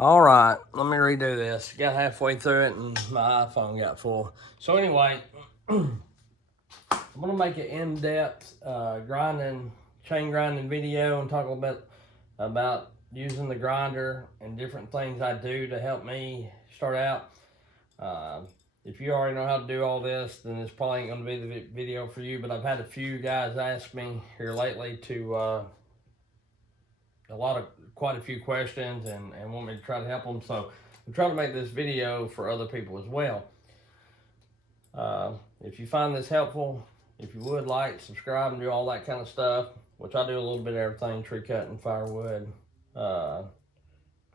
All right, let me redo this. Got halfway through it and my iPhone got full. So anyway, I'm gonna make an in-depth chain grinding video and talk a little bit about using the grinder and different things I do to help me start out. If you already know how to do all this, then it's probably ain't gonna be the video for you. But I've had a few guys ask me here lately to quite a few questions and want me to try to help them. So I'm trying to make this video for other people as well. If you find this helpful, if you would like, subscribe and do all that kind of stuff, which I do a little bit of everything: tree cutting, firewood,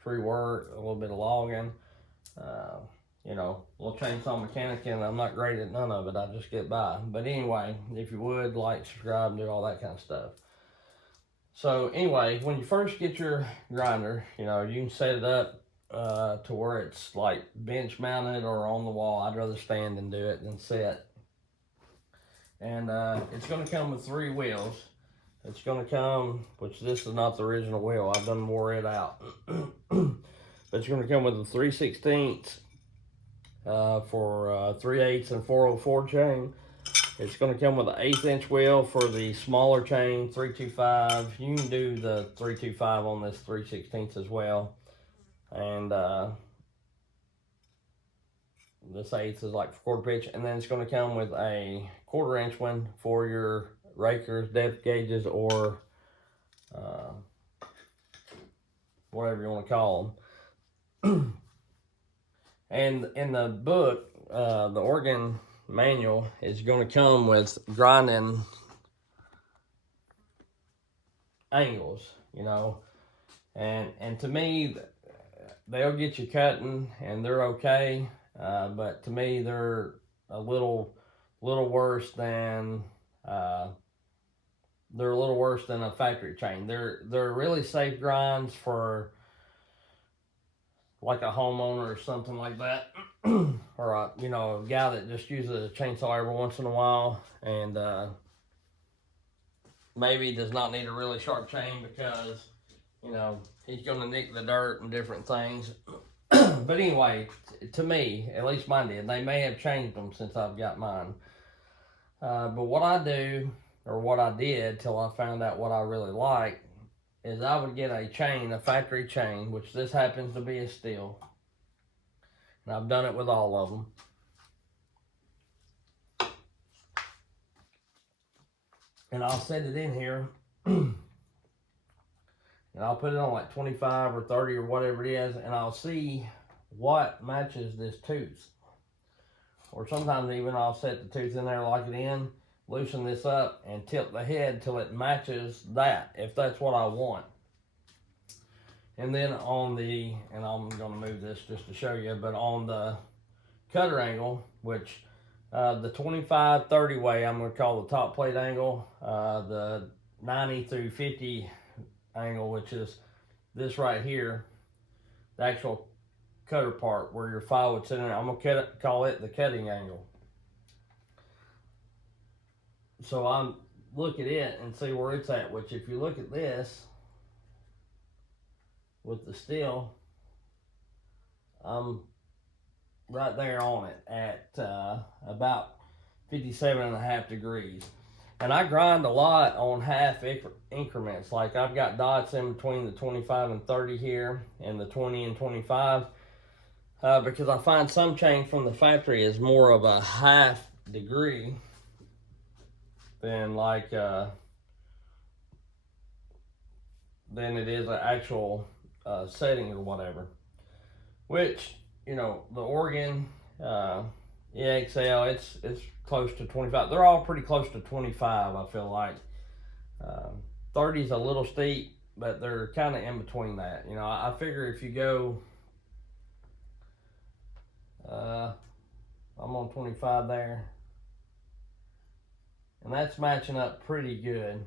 tree work, a little bit of logging, a little chainsaw mechanic, and I'm not great at none of it. I just get by. But anyway, if you would like, subscribe and do all that kind of stuff. So anyway, when you first get your grinder, you can set it up to where it's like bench mounted or on the wall. I'd rather stand and do it than sit. And it's going to come with 3 wheels. It's going to come, which this is not the original wheel. I've done wore it out. But it's going to come with a 3/16 for 3/8 and 4/04 chain. It's going to come with an 1/8 inch wheel for the smaller chain, 325. You can do the 325 on this 3/16 as well. And this 1/8 is like 1/4 pitch. And then it's going to come with a 1/4 inch one for your rakers, depth gauges, or whatever you want to call them. And in the book, the Oregon manual is going to come with grinding angles, and to me, they'll get you cutting and they're okay, but to me they're a little worse than a factory chain. They're really safe grinds for like a homeowner or something like that, or a guy that just uses a chainsaw every once in a while, and maybe does not need a really sharp chain because he's going to nick the dirt and different things. But anyway, to me, at least mine did. They may have changed them since I've got mine. But what I do, or what I did till I found out what I really like, is I would get a factory chain, which this happens to be a steel. And I've done it with all of them. And I'll set it in here. And I'll put it on like 25 or 30 or whatever it is, and I'll see what matches this tooth. Or sometimes even I'll set the tooth in there, lock it in, loosen this up, and tilt the head till it matches that, if that's what I want. And then and I'm going to move this just to show you, but on the cutter angle, which the 25-30 way, I'm going to call the top plate angle, the 90 through 50 angle, which is this right here, the actual cutter part where your file would sit in there, I'm going to call it the cutting angle. So I'm look at it and see where it's at, which if you look at this with the steel, I'm right there on it at about 57.5 degrees. And I grind a lot on half increments. Like I've got dots in between the 25 and 30 here and the 20 and 25 because I find some chain from the factory is more of a half degree than than it is an actual setting or whatever. Which, the Oregon EXL, it's close to 25. They're all pretty close to 25, I feel like. 30's a little steep, but they're kind of in between that. I figure if you go, I'm on 25 there, and that's matching up pretty good.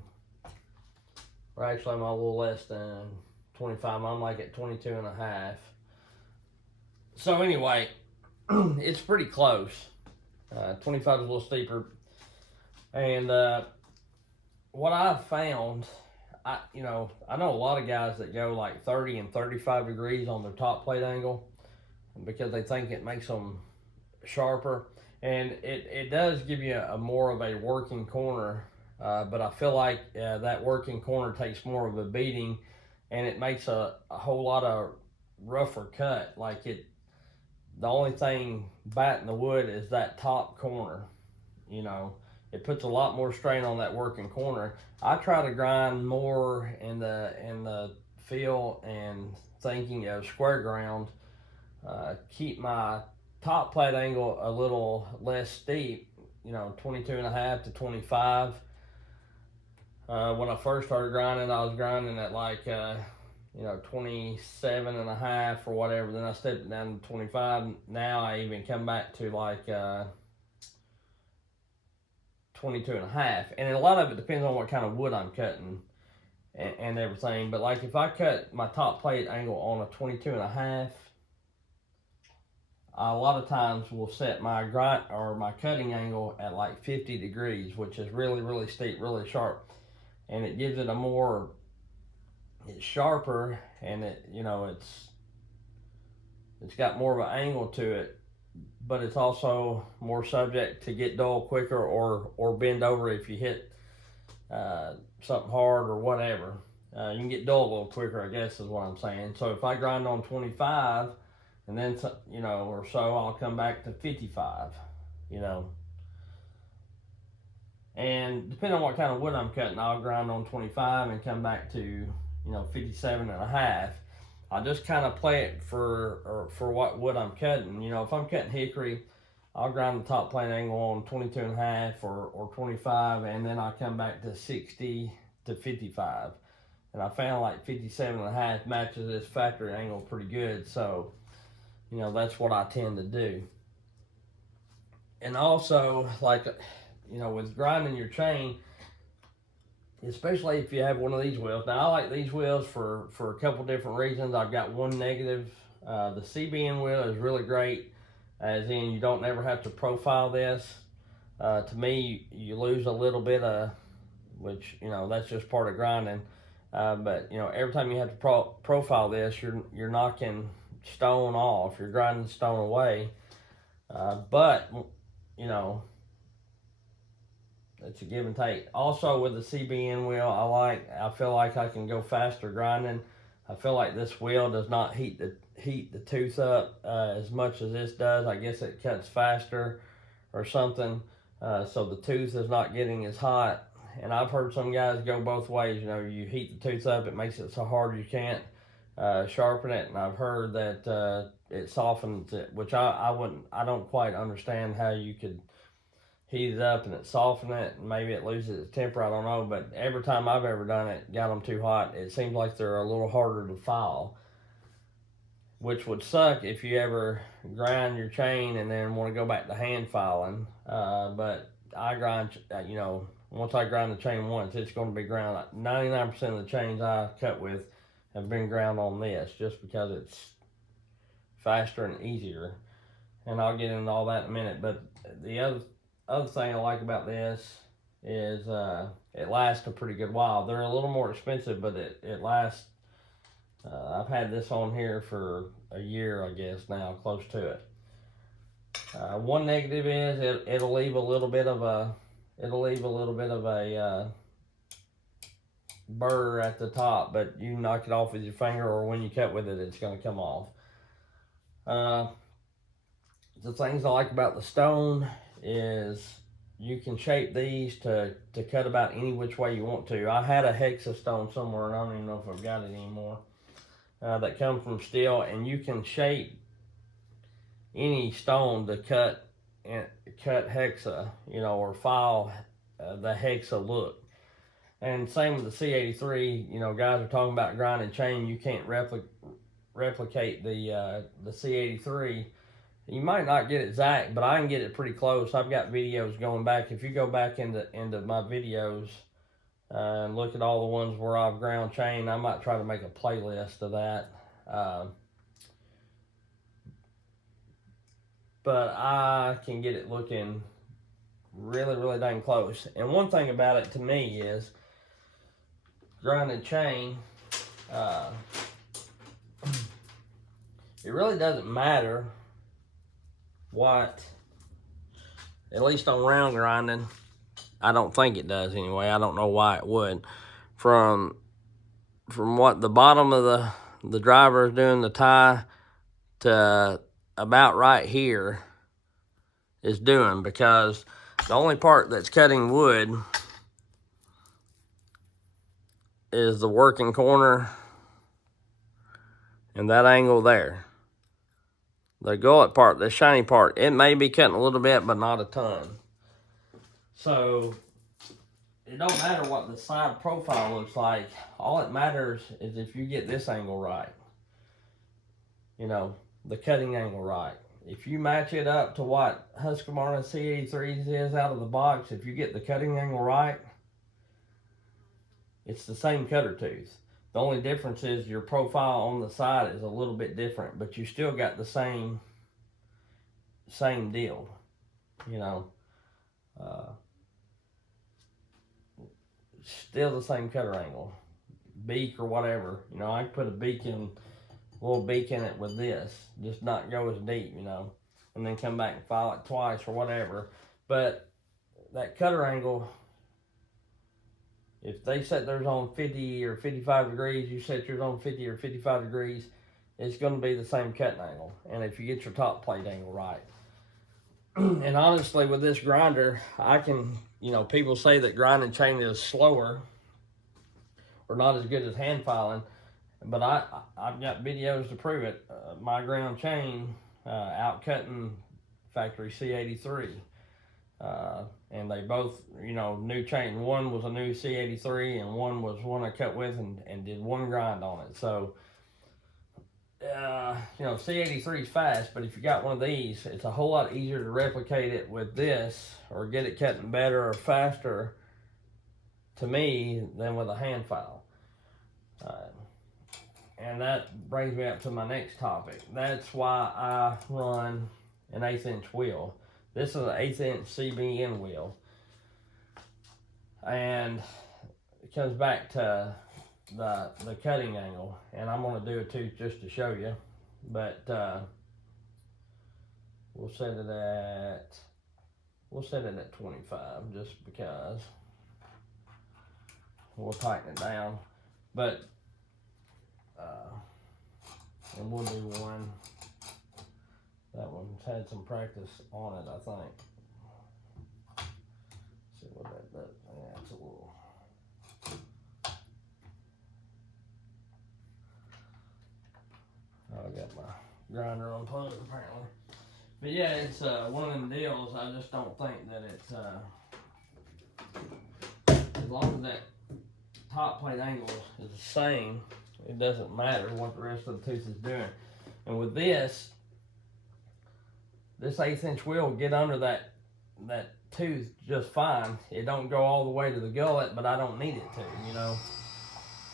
Or actually, I'm a little less than 25. I'm like at 22.5. So anyway, it's pretty close. 25 is a little steeper. And what I've found, you know, I know a lot of guys that go like 30 and 35 degrees on their top plate angle because they think it makes them sharper, and it does give you a more of a working corner, but I feel like that working corner takes more of a beating, and it makes a whole lot of rougher cut. Like the only thing batting the wood is that top corner. You know, it puts a lot more strain on that working corner. I try to grind more in the field and thinking of square ground. Keep my top plate angle a little less steep, you know, 22.5 to 25. When I first started grinding, I was grinding at like, you know, 27.5 or whatever. Then I stepped it down to 25. Now I even come back to like 22.5. And a lot of it depends on what kind of wood I'm cutting and everything. But like if I cut my top plate angle on a 22.5, a lot of times will set my grind or my cutting angle at like 50 degrees, which is really, really steep, really sharp. And it gives it a more, it's sharper, and it, you know, it's got more of an angle to it, but it's also more subject to get dull quicker or bend over if you hit something hard or whatever. You can get dull a little quicker, I guess is what I'm saying. So if I grind on 25, and then, you know, or so, I'll come back to 55, you know. And depending on what kind of wood I'm cutting, I'll grind on 25 and come back to, you know, 57.5. I just kind of play it for what wood I'm cutting. You know, if I'm cutting hickory, I'll grind the top plate angle on 22.5 or 25, and then I'll come back to 60 to 55. And I found like 57.5 matches this factory angle pretty good, so you know, that's what I tend to do. And also, like, you know, with grinding your chain, especially if you have one of these wheels. Now, I like these wheels for a couple different reasons. I've got one negative. The CBN wheel is really great, as in you don't ever have to profile this. To me, you lose a little bit of, which, you know, that's just part of grinding. But, you know, every time you have to profile this, you're knocking stone off, you're grinding stone away, but you know, it's a give and take. Also with the CBN wheel, I feel like I can go faster grinding. I feel like this wheel does not heat the tooth up as much as this does. I guess it cuts faster or something, so the tooth is not getting as hot. And I've heard some guys go both ways. You know, you heat the tooth up, it makes it so hard you can't sharpen it, and I've heard that it softens it, which I don't quite understand how you could heat it up and it soften it, and maybe it loses its temper, I don't know, but every time I've ever done it, got them too hot, it seems like they're a little harder to file, which would suck if you ever grind your chain and then want to go back to hand filing, but I grind, you know, once I grind the chain once, it's going to be ground. 99% of the chains I cut with have been ground on this, just because it's faster and easier, and I'll get into all that in a minute. But the other thing I like about this is it lasts a pretty good while. They're a little more expensive, but it lasts. I've had this on here for a year, I guess now, close to it. One negative is it'll leave a little bit of a burr at the top, but you knock it off with your finger, or when you cut with it, it's going to come off. The things I like about the stone is you can shape these to cut about any which way you want to. I had a hexa stone somewhere, and I don't even know if I've got it anymore, that comes from steel, and you can shape any stone to cut hexa, you know, or file the hexa look. And same with the C83, you know, guys are talking about grinding chain. You can't replicate the C83. You might not get it exact, but I can get it pretty close. I've got videos going back. If you go back into my videos and look at all the ones where I've ground chain, I might try to make a playlist of that. But I can get it looking really, really dang close. And one thing about it to me is grinding chain, it really doesn't matter what, at least on round grinding, I don't think it does anyway. I don't know why it would. From what the bottom of the driver is doing the tie to about right here is doing, because the only part that's cutting wood is the working corner and that angle there. The gullet part, the shiny part, it may be cutting a little bit, but not a ton. So it don't matter what the side profile looks like. All it matters is if you get this angle right. You know, the cutting angle right. If you match it up to what Husqvarna C83s is out of the box, if you get the cutting angle right, it's the same cutter tooth. The only difference is your profile on the side is a little bit different, but you still got the same deal, you know. Still the same cutter angle, beak or whatever. You know, I can put a little beak in it with this, just not go as deep, you know, and then come back and file it twice or whatever. But that cutter angle, if they set theirs on 50 or 55 degrees, you set yours on 50 or 55 degrees, it's going to be the same cutting angle. And if you get your top plate angle right. And honestly, with this grinder, I can, you know, people say that grinding chain is slower or not as good as hand filing, but I've got videos to prove it. My ground chain outcutting factory C83. And they both, you know, new chain. One was a new C83 and one was one I cut with and did one grind on it. So, you know, C83 is fast, but if you got one of these, it's a whole lot easier to replicate it with this or get it cutting better or faster, to me, than with a hand file. And that brings me up to my next topic. That's why I run an 1/8 inch wheel. This is an 1/8 inch CBN wheel. And it comes back to the cutting angle. And I'm going to do a tooth just to show you. But we'll set it at 25 just because. We'll tighten it down. But and we'll do one. That one's had some practice on it, I think. Let's see what that does. Yeah, it's a little. Oh, I got my grinder unplugged apparently. But yeah, it's one of them deals. I just don't think that it's as long as that top plate angle is the same, it doesn't matter what the rest of the tooth is doing. And with this 1/8 inch wheel will get under that tooth just fine. It don't go all the way to the gullet, but I don't need it to, you know.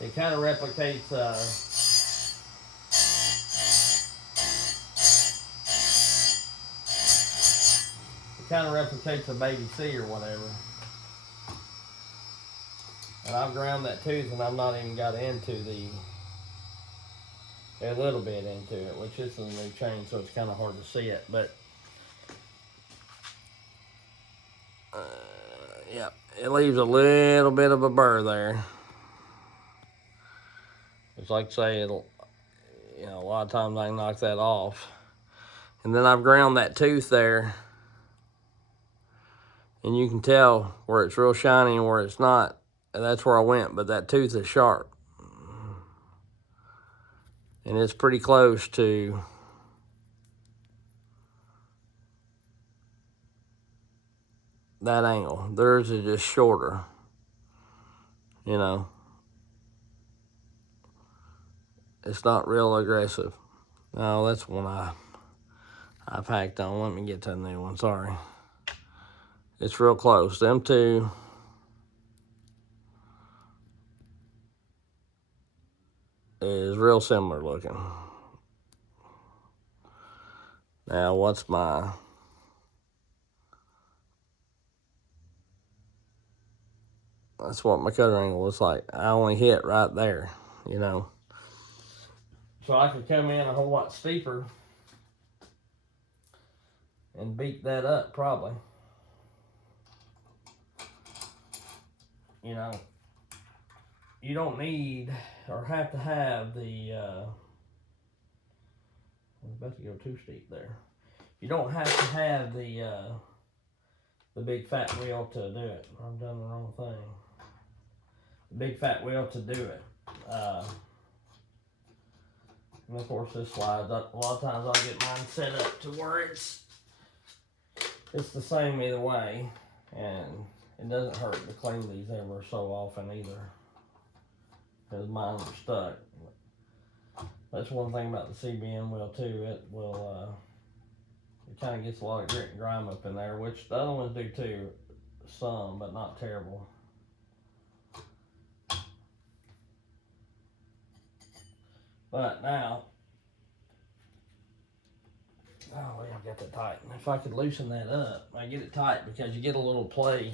It kind of replicates a baby C or whatever. And I've ground that tooth and I've not even got into a little bit into it, which is a new chain, so it's kind of hard to see it. But yeah, it leaves a little bit of a burr there. It's like say it'll, you know, a lot of times I can knock that off. And then I've ground that tooth there, and you can tell where it's real shiny and where it's not. And that's where I went, but that tooth is sharp. And it's pretty close to that angle. Theirs is just shorter, you know. It's not real aggressive. No, that's one I packed on. Let me get to the new one, sorry. It's real close. Them two is real similar looking. Now, what's my That's what my cutter angle looks like. I only hit right there, you know. So I could come in a whole lot steeper and beat that up probably. You know, you don't need or have to have the, I'm about to go too steep there. You don't have to have the big fat wheel to do it. I've done the wrong thing. The big fat wheel to do it. And of course this slides up. A lot of times I'll get mine set up to where it's the same either way. And it doesn't hurt to clean these ever so often either, because mine are stuck. That's one thing about the CBN wheel too. It will, it kind of gets a lot of grit and grime up in there, which the other ones do too, some, but not terrible. But now, oh, yeah, I got that tight. If I could loosen that up, I get it tight because you get a little play.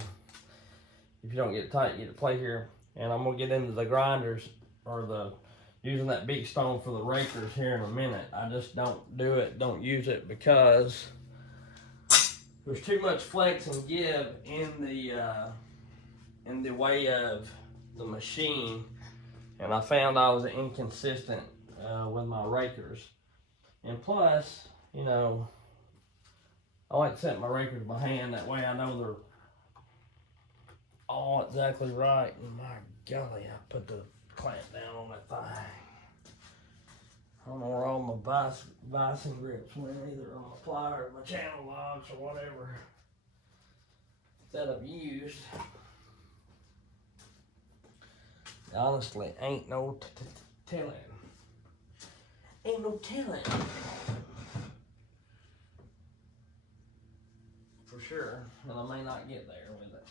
If you don't get it tight, you get a play here. And I'm gonna get into the grinders or using that big stone for the rakers here in a minute. I just don't don't use it because there's too much flex and give in the way of the machine. And I found I was inconsistent with my rakers. And plus, you know, I like to set my rakers by hand. That way I know they're all exactly right. And my golly, I put the clamp down on that thing. I don't know where all my Bison grips went either, on my pliers, my channel locks, or whatever that I've used. Honestly, ain't no telling. Ain't no telling. For sure, and I may not get there with it.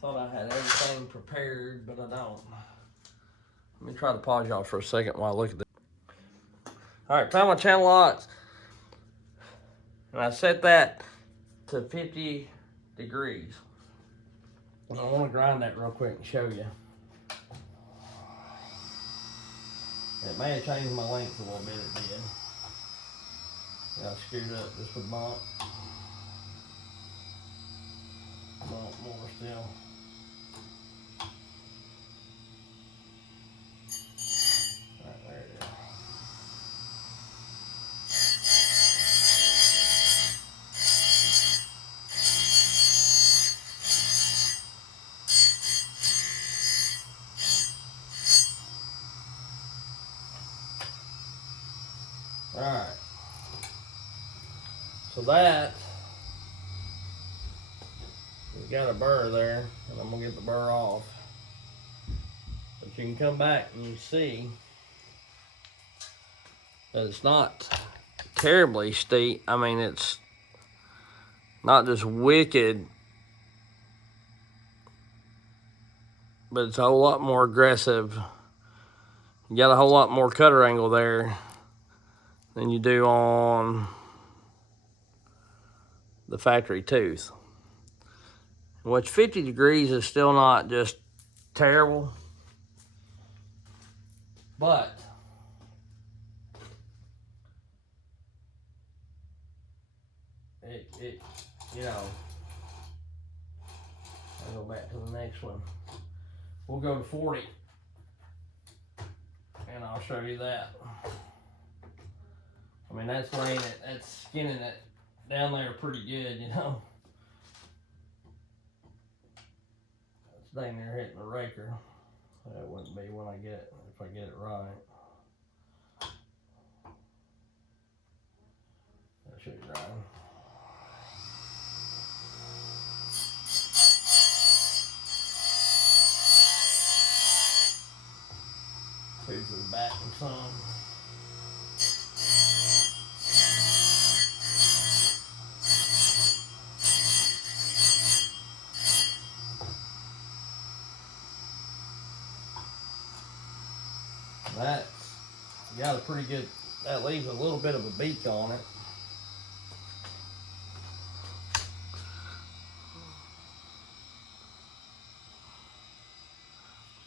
Thought I had everything prepared, but I don't. Let me try to pause y'all for a second while I look at this. Alright, found my channel locks. And I set that to 50 degrees. And I want to grind that real quick and show you. It may have changed my length a little bit, it did. Yeah, I screwed up just a bump. Bump more still. Right, there it is. Alright. So that, we got a burr there, and I'm gonna get the burr off. But you can come back and you see that it's not terribly steep. I mean, it's not just wicked, but it's a whole lot more aggressive. You got a whole lot more cutter angle there than you do on the factory tooth. Which 50 degrees is still not just terrible, but it you know, I'll go back to the next one. We'll go to 40 and I'll show you that. I mean, that's laying it, that's skinning it down there pretty good, you know. That's dang near hitting the raker. That wouldn't be when I get it, if I get it right. That should be right. Tooth is batting some. That got a pretty good, that leaves a little bit of a beak on it.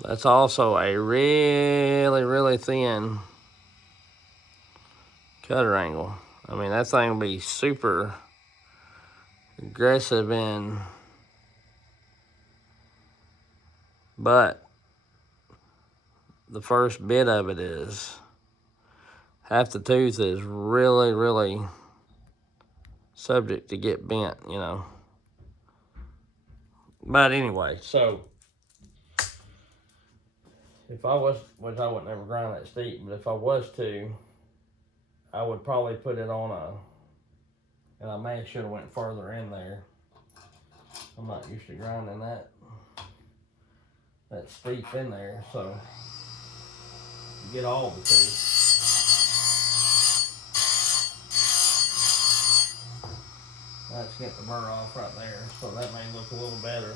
That's also a really, really thin cutter angle. I mean, that thing will be super aggressive but the first bit of it is, half the tooth is really, really subject to get bent, you know. But anyway, so if I was, which I would never grind that steep, but if I was to, I would probably put it on and I may have should have went further in there. I'm not used to grinding that steep in there, so you get all the tooth. Let's get the burr off right there, so that may look a little better.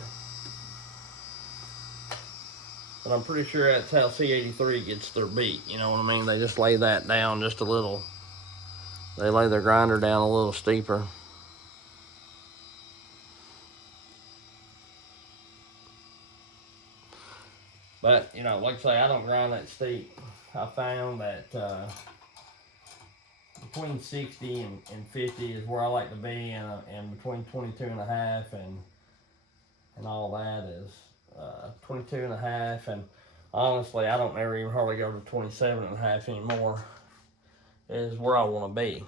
But I'm pretty sure that's how C83 gets their beat, you know what I mean? They just lay that down just a little. They lay their grinder down a little steeper. But, you know, like I say, I don't grind that steep. I found that between 60 and 50 is where I like to be, and between 22 and a half and all that is 22 and a half, and honestly I don't ever even hardly go to 27 and a half anymore, is where I want to be.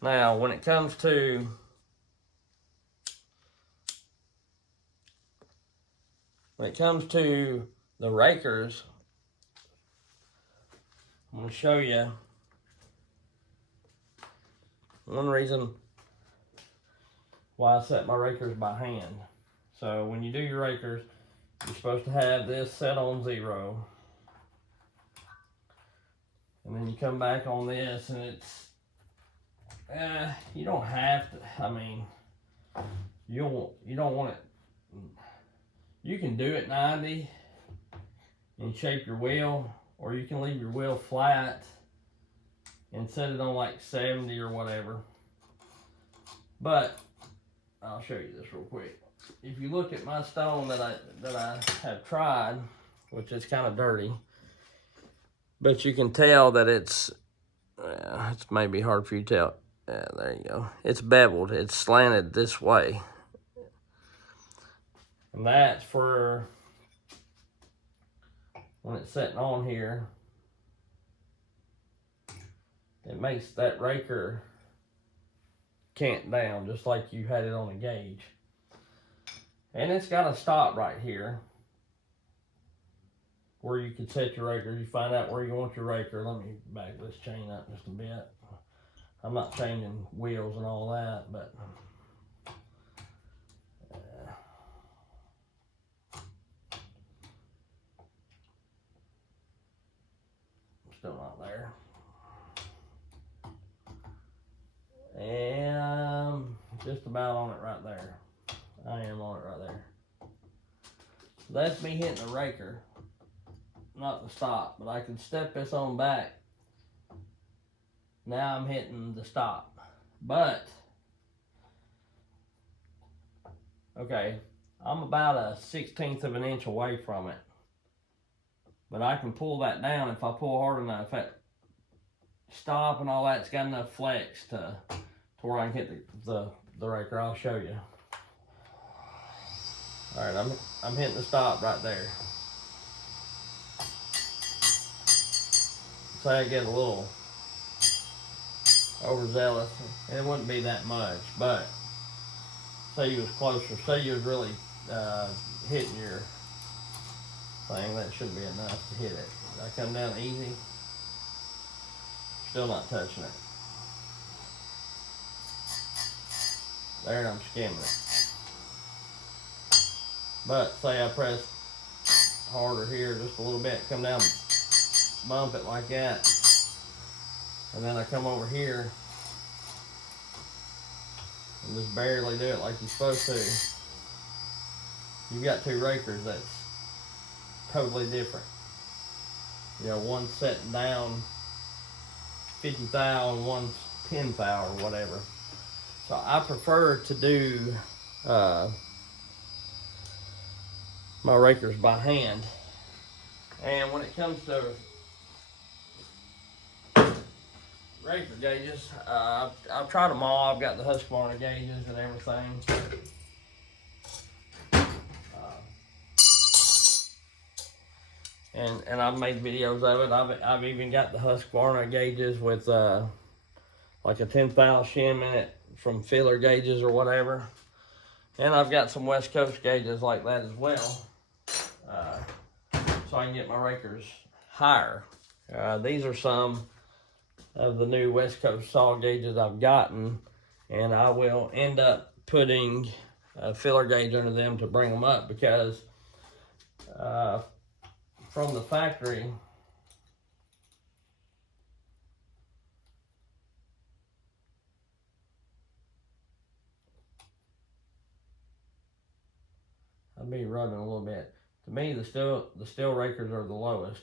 Now when it comes to the rakers, I'm going to show you one reason why I set my rakers by hand. So when you do your rakers, you're supposed to have this set on 0. And then you come back on this and it's, you don't have to, I mean, you don't want it, you can do it 90 and shape your wheel, or you can leave your wheel flat and set it on like 70 or whatever. But I'll show you this real quick. If you look at my stone that I have tried, which is kind of dirty, but you can tell that it's maybe hard for you to tell. Yeah, there you go. It's beveled. It's slanted this way. And that's for when it's sitting on here. It makes that raker cant down just like you had it on a gauge. And it's got a stop right here where you can set your raker. You find out where you want your raker. Let me back this chain up just a bit. I'm not changing wheels and all that, but still not there. And just about on it right there. I am on it right there. That's me hitting the raker, not the stop, but I can step this on back. Now I'm hitting the stop. But, okay, I'm about a 1/16 of an inch away from it. But I can pull that down if I pull hard enough. That stop and all that's got enough flex to where I can hit the raker. I'll show you. All right, I'm hitting the stop right there. Say I get a little overzealous, and it wouldn't be that much, but say you was closer, say you was really hitting your thing, that should be enough to hit it. I come down easy, still not touching it. There, I'm skimming it. But say I press harder here just a little bit, come down, bump it like that, and then I come over here and just barely do it like you're supposed to. You've got two rakers that's totally different. You know, one's setting down 50 thou and one's 10 thou or whatever. So I prefer to do my rakers by hand. And when it comes to raker gauges, I've tried them all. I've got the Husqvarna gauges and everything. And I've made videos of it. I've even got the Husqvarna gauges with like a 10 thou shim in it from filler gauges or whatever. And I've got some West Coast gauges like that as well, so I can get my rakers higher. These are some of the new West Coast saw gauges I've gotten, and I will end up putting a filler gauge under them to bring them up, because from the factory, I'll be rubbing a little bit. To me, the steel rakers are the lowest.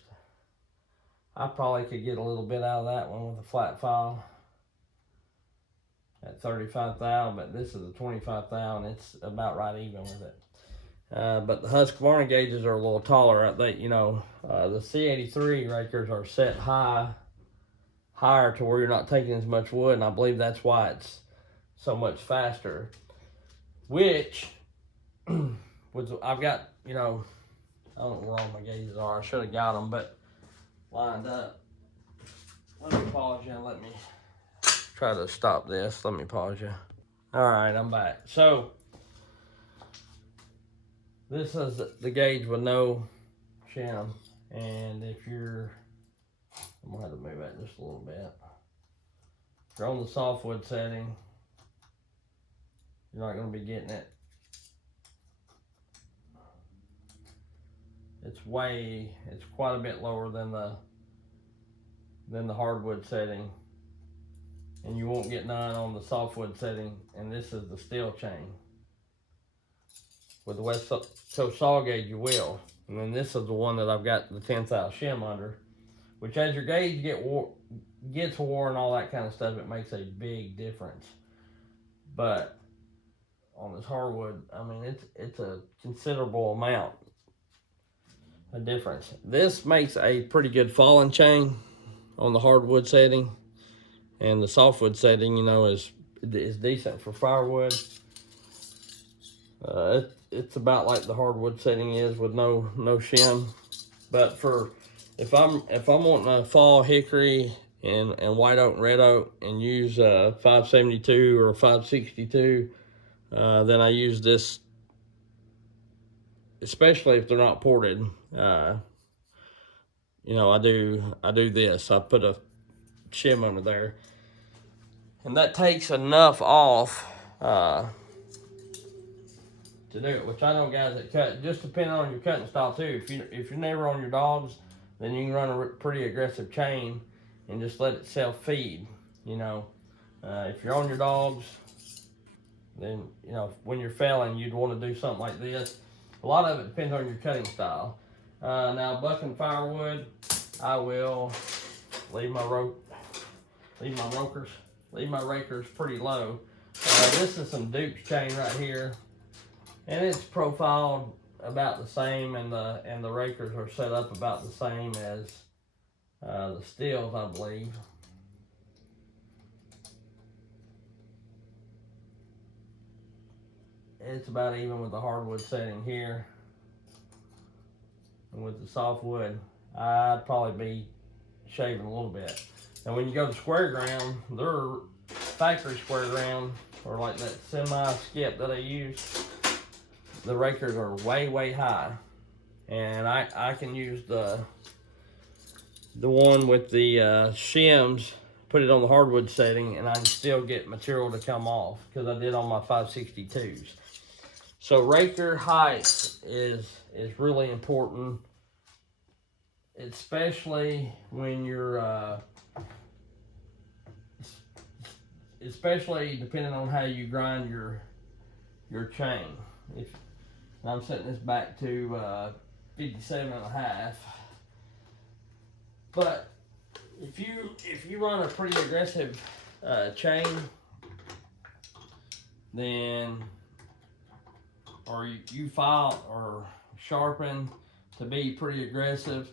I probably could get a little bit out of that one with a flat file at 35 thou, but this is a 25 thou, and it's about right even with it. But the Husqvarna gauges are a little taller. The C83 rakers are set higher to where you're not taking as much wood, and I believe that's why it's so much faster. Which I've got, I don't know where all my gauges are. I should have got them, but lined up. Let me pause you and let me try to stop this. Let me pause you. All right, I'm back. So this is the gauge with no shim, and I'm gonna have to move that just a little bit. If you're on the softwood setting, you're not gonna be getting it. It's quite a bit lower than the hardwood setting, and you won't get none on the softwood setting. And this is the steel chain. With the West Coast saw gauge, you will. And then this is the one that I've got the 10 thou shim under, which as your gauge gets wore and all that kind of stuff, it makes a big difference. But on this hardwood, I mean, it's a considerable amount of difference. This makes a pretty good falling chain on the hardwood setting, and the softwood setting, is decent for firewood. It's about like the hardwood setting is with no shim. But if I'm wanting a fall hickory and white oak and red oak and use 572 or 562, then I use this, especially if they're not ported. I do this. I put a shim under there, and that takes enough off to do it. Which I know guys that cut, just depending on your cutting style too. If you're never on your dogs, then you can run a pretty aggressive chain and just let it self feed. If you're on your dogs, then when you're felling, you'd want to do something like this. A lot of it depends on your cutting style. Now bucking firewood, I will leave my rakers pretty low. This is some Duke's chain right here, and it's profiled about the same, and the rakers are set up about the same as the steels, I believe. It's about even with the hardwood setting here, and with the softwood, I'd probably be shaving a little bit. And when you go to square ground, their factory square ground, or like that semi skip that I use, the rakers are way high, and I can use the one with the shims, put it on the hardwood setting, and I can still get material to come off, because I did on my 562s. So raker height is really important, especially when you're especially depending on how you grind your chain. If I'm setting this back to 57.5, but if you run a pretty aggressive chain, then, or you file or sharpen to be pretty aggressive,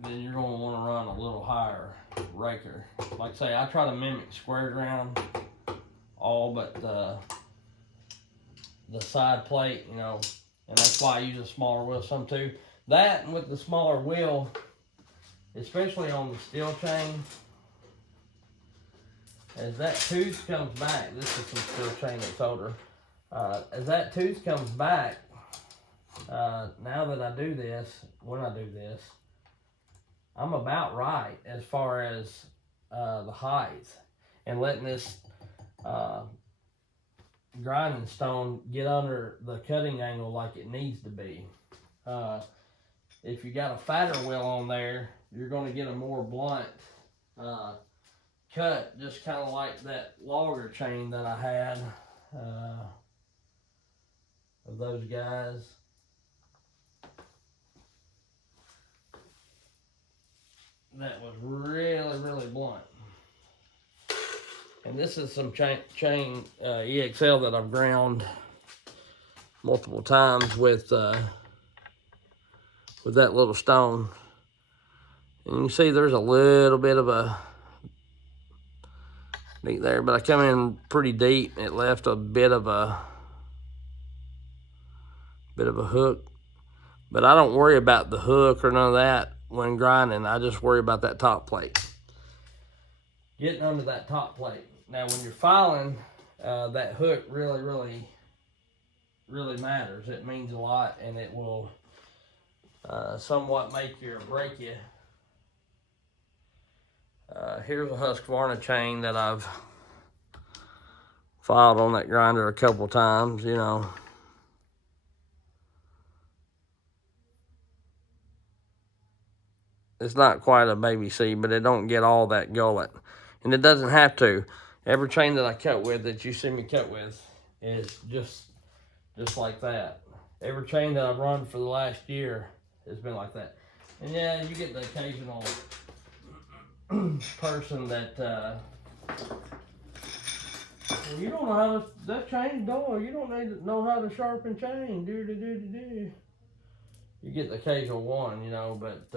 then you're going to want to run a little higher raker. Like I say, I try to mimic square ground, all but the side plate, you know, and that's why I use a smaller wheel some too. That, and with the smaller wheel, especially on the steel chain, as that tooth comes back, this is some steel chain that's older. As that tooth comes back, now that I do this, when I do this, I'm about right as far as the height, and letting this grinding stone get under the cutting angle like it needs to be. If you got a fatter wheel on there, you're going to get a more blunt cut, just kind of like that logger chain that I had of those guys. That was really, really blunt. And this is some chain EXL that I've ground multiple times with that little stone. And you can see there's a little bit of a meat there, but I come in pretty deep. It left a bit of a hook. But I don't worry about the hook or none of that when grinding. I just worry about that top plate. Getting under that top plate. Now when you're filing, that hook really, really, really matters. It means a lot, and it will somewhat make you or break you. Here's a Husqvarna chain that I've filed on that grinder a couple times, you know. It's not quite a baby C, but it don't get all that gullet. And it doesn't have to. Every chain that I cut with, that you see me cut with, is just like that. Every chain that I've run for the last year has been like that. And yeah, you get the occasional person that, well, you don't know how to, that chain's dull. You don't need to know how to sharpen chain. Do. You get the occasional one, you know, but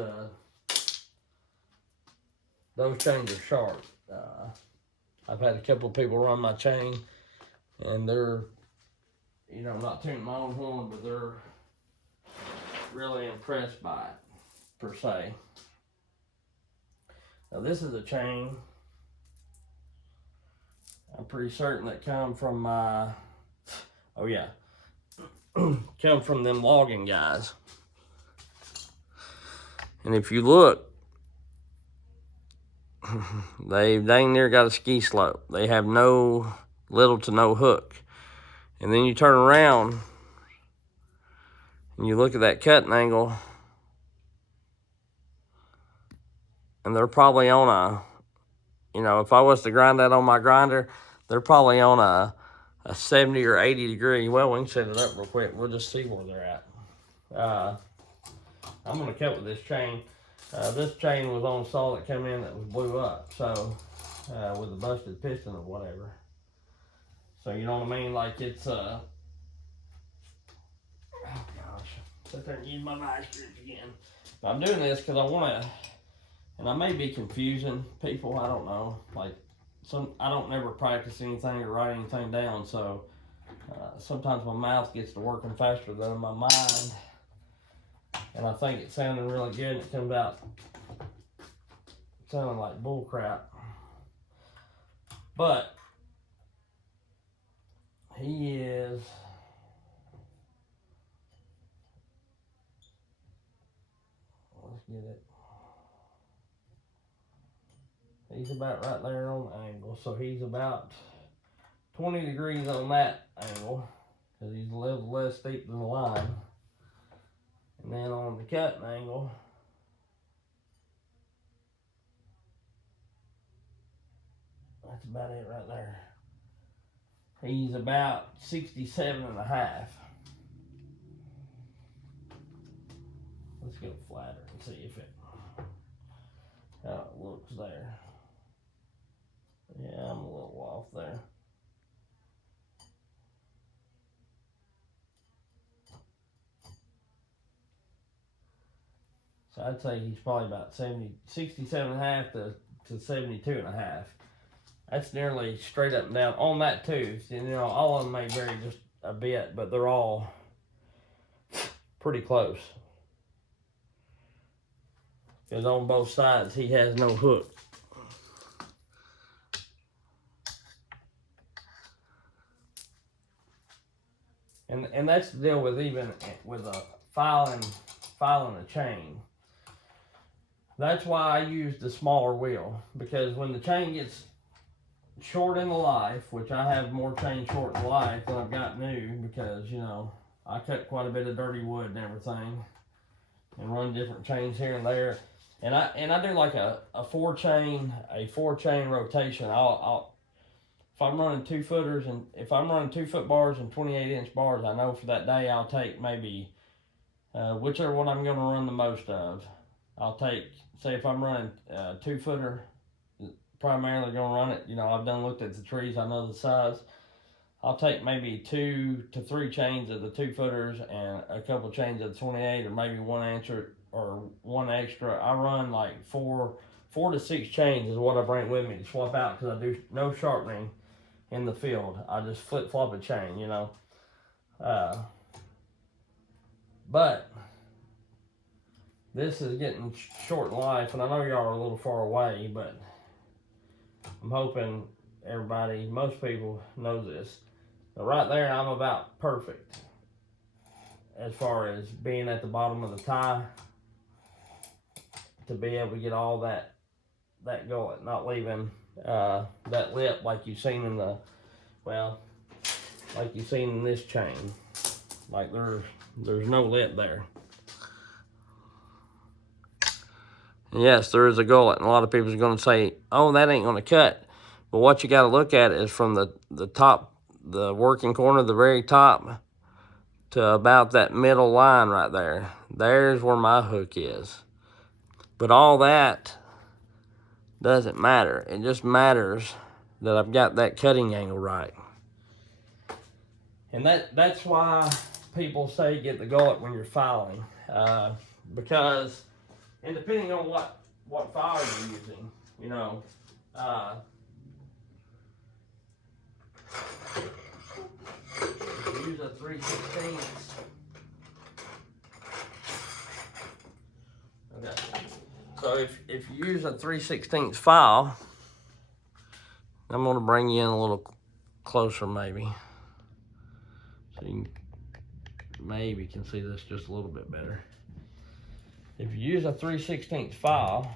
those chains are sharp. I've had a couple of people run my chain, and they're, you know, not tooting my own horn, but they're really impressed by it, per se. Now this is a chain, I'm pretty certain that come from my, oh yeah, come from them logging guys. And if you look, they dang near got a ski slope. They have no, little to no hook. And then you turn around and you look at that cutting angle, and they're probably on a, you know, if I was to grind that on my grinder, they're probably on a 70 or 80 degree. Well, we can set it up real quick. We'll just see where they're at. I'm gonna cut with this chain. This chain was on a saw that came in that was blew up, so with a busted piston or whatever. So you know what I mean? Like it's oh gosh, sit there and use my vice grip again. I'm doing this because I want to, and I may be confusing people. I don't know. Like I don't never practice anything or write anything down, so sometimes my mouth gets to working faster than my mind. And I think it's sounding really good, and it comes out sounding like bull crap. But he is, let's get it. He's about right there on the angle, so he's about 20 degrees on that angle, because he's a little less steep than the line. And then on the cutting angle, that's about it right there. He's about 67 and a half. Let's go flatter and see if how it looks there. Yeah, I'm a little off there. So I'd say he's probably about 67.5 to 72.5. That's nearly straight up and down on that tooth. And, you know, all of them may vary just a bit, but they're all pretty close. Because on both sides, he has no hook. And that's the deal with even with a filing a chain. That's why I use the smaller wheel, because when the chain gets short in the life, which I have more chain short in life than I've got new, because, you know, I cut quite a bit of dirty wood and everything, and run different chains here and there. And I do like a four chain rotation. If I'm running 2 footers, and if I'm running 2 foot bars and 28-inch bars, I know for that day I'll take maybe whichever one I'm going to run the most of. I'll take, say if I'm running 2 footer, primarily going to run it. You know, I've looked at the trees, I know the size. I'll take maybe 2 to 3 chains of the 2 footers and a couple chains of the 28, or maybe 1 inch or 1 extra. I run like 4 to 6 chains is what I bring with me to swap out, because I do no sharpening in the field. I just flip flop a chain, you know. But this is getting short in life, and I know y'all are a little far away, but I'm hoping everybody, most people, knows this. Now right there, I'm about perfect as far as being at the bottom of the tie to be able to get all that gullet, not leaving that lip like you've seen in the, like you've seen in this chain. Like there's no lip there. And yes, there is a gullet, and a lot of people are going to say, oh, that ain't going to cut. But what you got to look at is from the top, the working corner, the very top, to about that middle line right there. There's where my hook is. But all that doesn't matter. It just matters that I've got that cutting angle right. And that's why people say get the gullet when you're filing. Because, and depending on what file you're using, you know, if you use a 3/16. Okay. So if you use a 3/16 file, I'm going to bring you in a little closer maybe, so you maybe can see this just a little bit better. If you use a 3/16 file,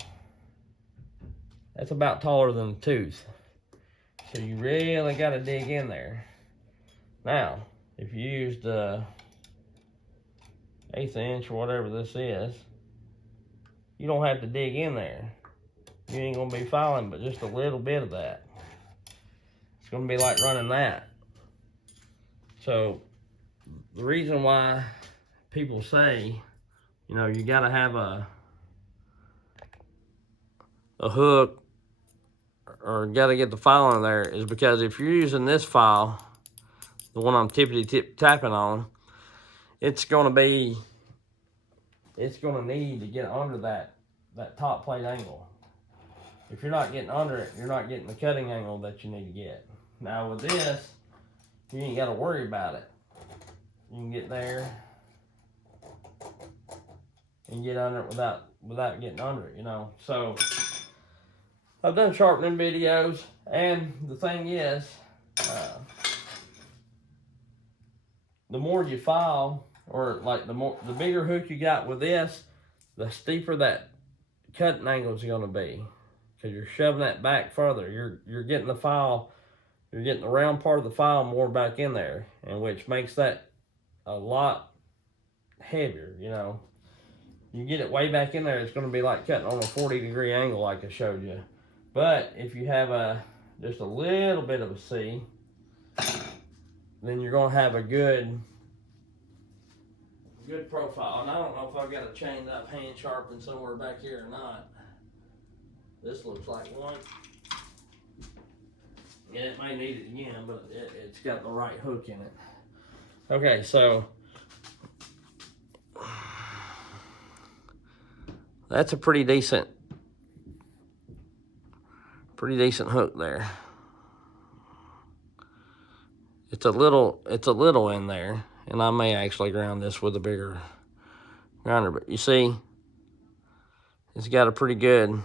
that's about taller than the tooth, so you really got to dig in there. Now, if you use the 1/8 inch or whatever this is, you don't have to dig in there. You ain't gonna be filing but just a little bit of that. It's gonna be like running that. So the reason why people say, you know, you gotta have a hook or gotta get the file in there is because if you're using this file, the one I'm tapping on, it's gonna need to get under that top plate angle. If you're not getting under it, you're not getting the cutting angle that you need to get. Now with this, you ain't got to worry about it. You can get there and get under it without getting under it, you know. So I've done sharpening videos, and the thing is, the more you file, or like the bigger hook you got with this, the steeper that cutting angle is going to be, because you're shoving that back further. You're getting the file, you're getting the round part of the file more back in there, and which makes that a lot heavier, you know. You get it way back in there, it's going to be like cutting on a 40-degree angle like I showed you. But if you have just a little bit of a C, then you're going to have a good profile. And I don't know if I've got a chain that I've hand sharpened somewhere back here or not. This looks like one. Yeah, it may need it again, but it's got the right hook in it. Okay, so That's a pretty decent hook there. It's a little in there, and I may actually ground this with a bigger grinder, but you see, it's got a pretty good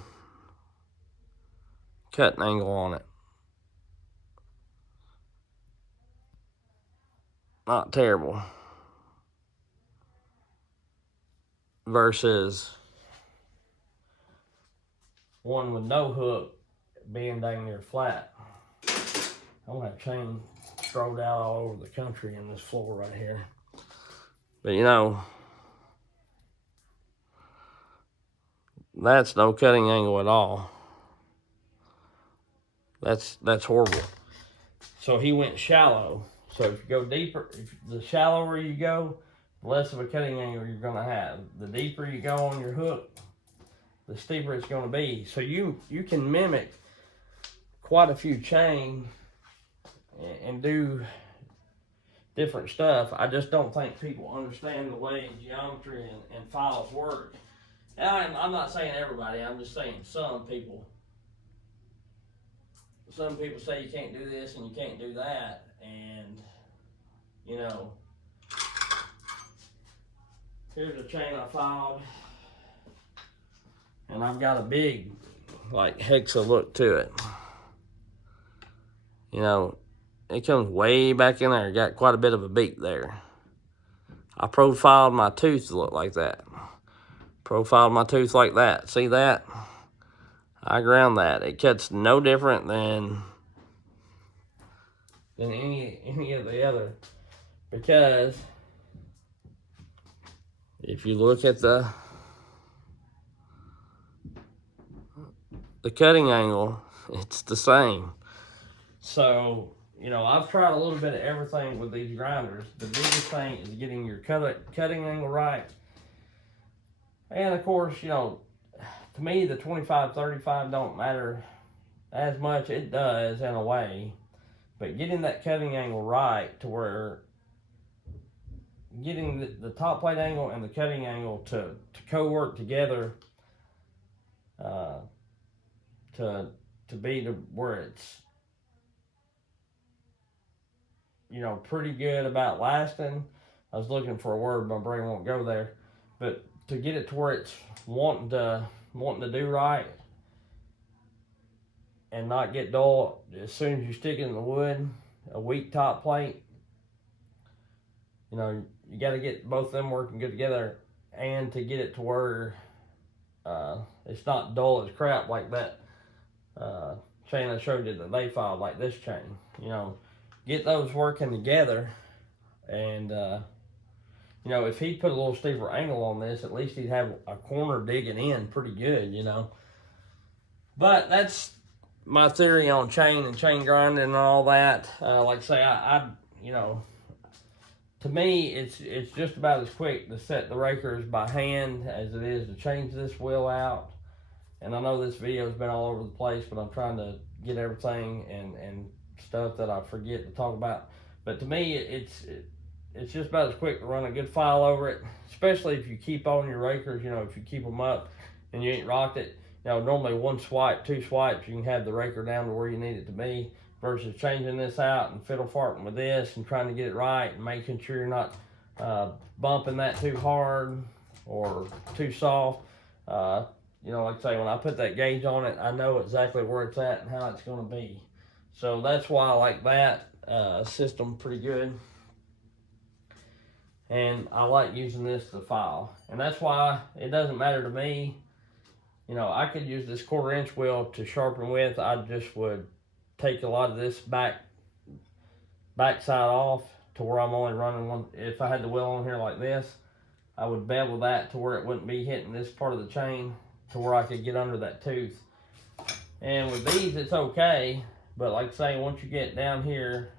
cutting angle on it. Not terrible. Versus one with no hook being dang near flat. I'm gonna have chain strode out all over the country in this floor right here. But you know, that's no cutting angle at all. That's horrible. So he went shallow. So if you go deeper, if the shallower you go, the less of a cutting angle you're gonna have. The deeper you go on your hook, the steeper it's gonna be. So you can mimic quite a few chain and do different stuff. I just don't think people understand the way geometry and files work. And I'm not saying everybody, I'm just saying some people. Some people say you can't do this and you can't do that, and you know, here's a chain I filed, and I've got a big like hexa look to it. You know, it comes way back in there, got quite a bit of a beak there. I profiled my tooth to look like that. Profiled my tooth like that. See that? I ground that. It cuts no different than any of the other, because if you look at the cutting angle, it's the same. So, you know, I've tried a little bit of everything with these grinders. The biggest thing is getting your cutting angle right. And of course, you know, to me, the 25-35 don't matter as much. It does in a way, but getting that cutting angle right to where getting the top plate angle and the cutting angle to co-work together, to be to where it's, you know, pretty good about lasting. I was looking for a word, my brain won't go there, but to get it to where it's wanting to do right and not get dull as soon as you stick it in the wood. A weak top plate, you know, you got to get both of them working good together, and to get it to where it's not dull as crap like that chain I showed you that they filed, like this chain. You know, get those working together, and you know, if he put a little steeper angle on this, at least he'd have a corner digging in pretty good, you know. But that's my theory on chain and chain grinding and all that. Like I say, I you know, to me, it's just about as quick to set the rakers by hand as it is to change this wheel out. And I know this video's been all over the place, but I'm trying to get everything and stuff that I forget to talk about. But to me, it's just about as quick to run a good file over it, especially if you keep on your rakers. You know, if you keep them up and you ain't rocked it. You know, normally one swipe, two swipes, you can have the raker down to where you need it to be, versus changing this out and fiddle farting with this and trying to get it right and making sure you're not bumping that too hard or too soft. You know, like I say, when I put that gauge on it, I know exactly where it's at and how it's going to be. So that's why I like that system pretty good. And I like using this to file. And that's why it doesn't matter to me. You know, I could use this 1/4 inch wheel to sharpen with. I just would take a lot of this backside off to where I'm only running one. If I had the wheel on here like this, I would bevel that to where it wouldn't be hitting this part of the chain, to where I could get under that tooth. And with these, it's okay. But like I say, once you get down here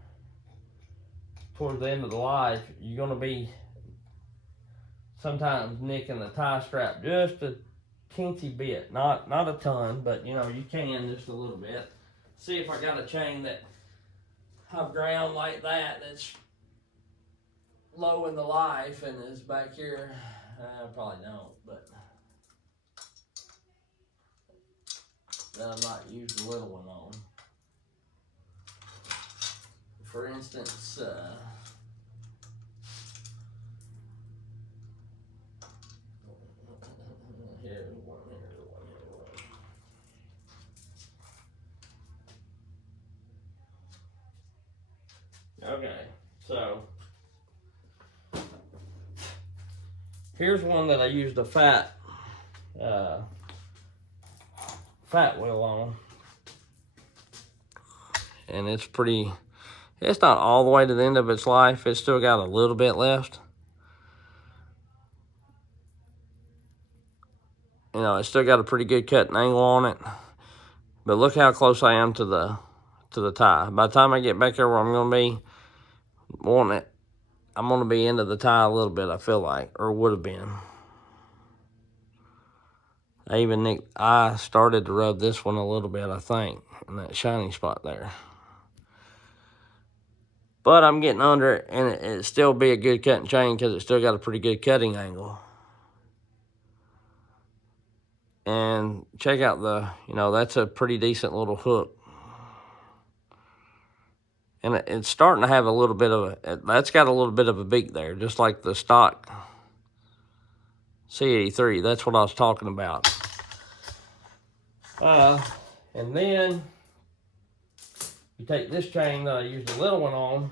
towards the end of the life, you're going to be sometimes nicking the tie strap just a teensy bit, not a ton, but you know, you can just a little bit. See if I got a chain that I've ground like that that's low in the life and is back here. I probably don't, but that I might use the little one on. For instance, here's one. Okay, so here's one that I used a fat wheel on, and it's pretty. It's not all the way to the end of its life. It's still got a little bit left. You know, it's still got a pretty good cutting angle on it. But look how close I am to the tie. By the time I get back there where I'm going to be wanting it, I'm going to be into the tie a little bit, I feel like, or would have been. I started to rub this one a little bit, I think, in that shiny spot there. But I'm getting under it, and it'd still be a good cutting chain because it's still got a pretty good cutting angle. And check out that's a pretty decent little hook. And it's starting to have a little bit of that's got a little bit of a beak there, just like the stock C83. That's what I was talking about. And then you take this chain that I used the little one on.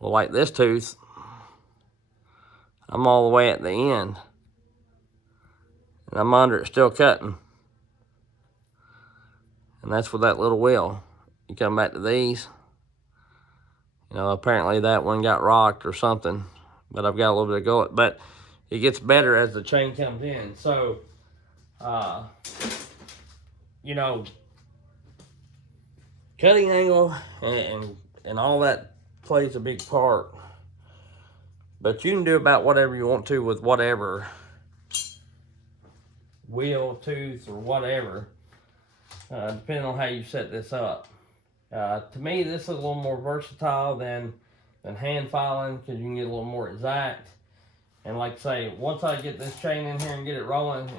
Well, like this tooth, I'm all the way at the end. And I'm under it still cutting. And that's with that little wheel. You come back to these. Apparently that one got rocked or something. But I've got a little bit of go. But it gets better as the chain comes in. So, cutting angle and all that plays a big part. But you can do about whatever you want to with whatever wheel, tooth, or whatever, depending on how you set this up. To me, this is a little more versatile than hand filing because you can get a little more exact. And like I say, once I get this chain in here and get it rolling,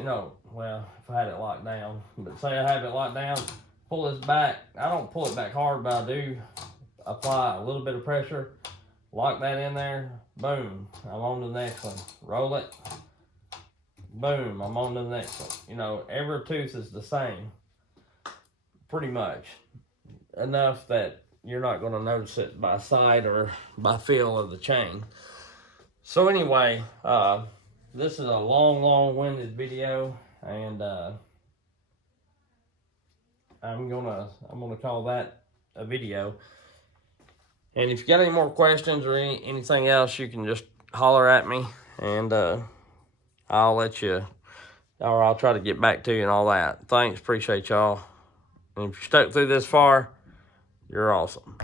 well, if I had it locked down, but say I have it locked down, pull this back. I don't pull it back hard, but I do apply a little bit of pressure, lock that in there, boom, I'm on to the next one. Roll it, boom, I'm on to the next one. Every tooth is the same, pretty much. Enough that you're not going to notice it by sight or by feel of the chain. So anyway, this is a long-winded video, and I'm gonna call that a video. And if you got any more questions or anything else, you can just holler at me, and I'll try to get back to you and all that. Thanks, appreciate y'all. And if you stuck through this far, you're awesome.